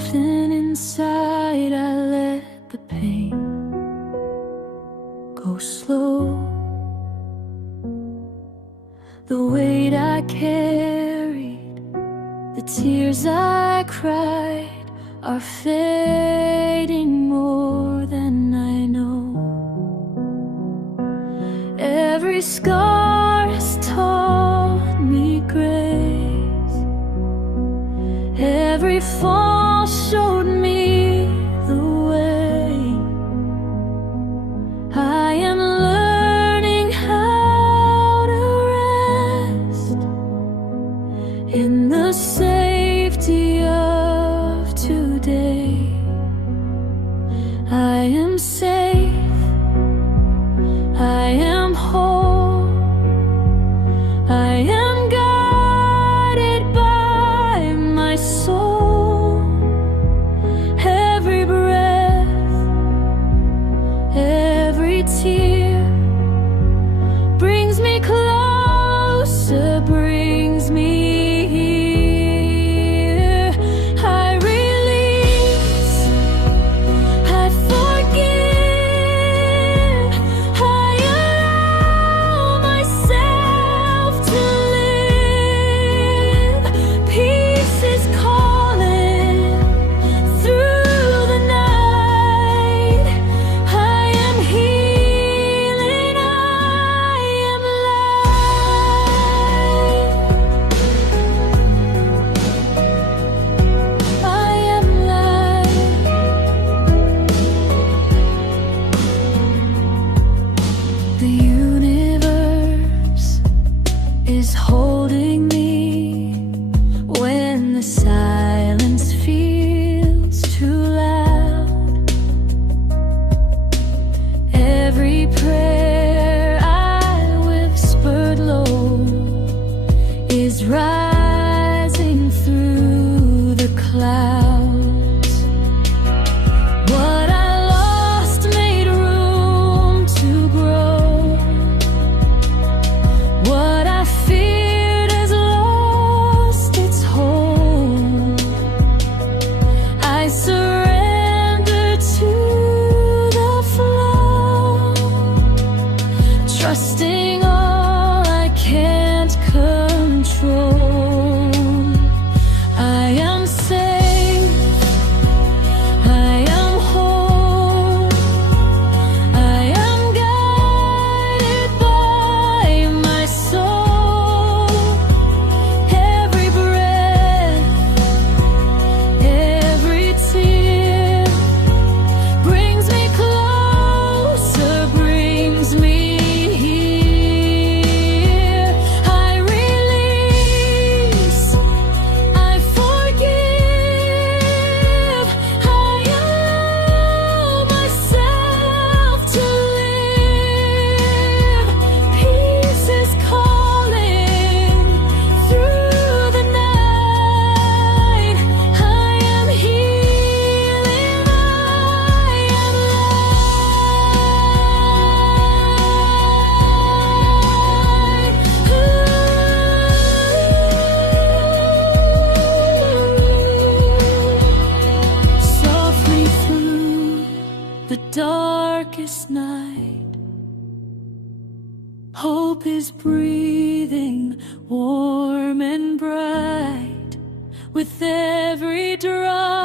soften inside, I let the pain go slow. The weight I carried, the tears I cried, are fading more than I know. Every scar has taught me grace. Every fall showed me the way. I am learning how to rest in the safety of today. I am safe, I am whole, I am guided by my soul. Every breath, every tear brings me closer, brings me here. I release, I forgive, I allow myself to live. Peace is calling through the night. I am healing, I am light. I am light. The universe is holding me when the silence feels too loud. Every prayer I whispered low is rising through the clouds. What I lost made room to grow. What I feared has lost its hold. I surrender to the flow, trusting all I can't control. I am safe, I am whole, I am guided by my soul. Every breath, every tear brings me closer, brings me here. I release, I forgive, I allow myself to live. Peace is calling through the night. I am healing, I am light. Softly through the darkest night, hope is breathing warm and bright with every drop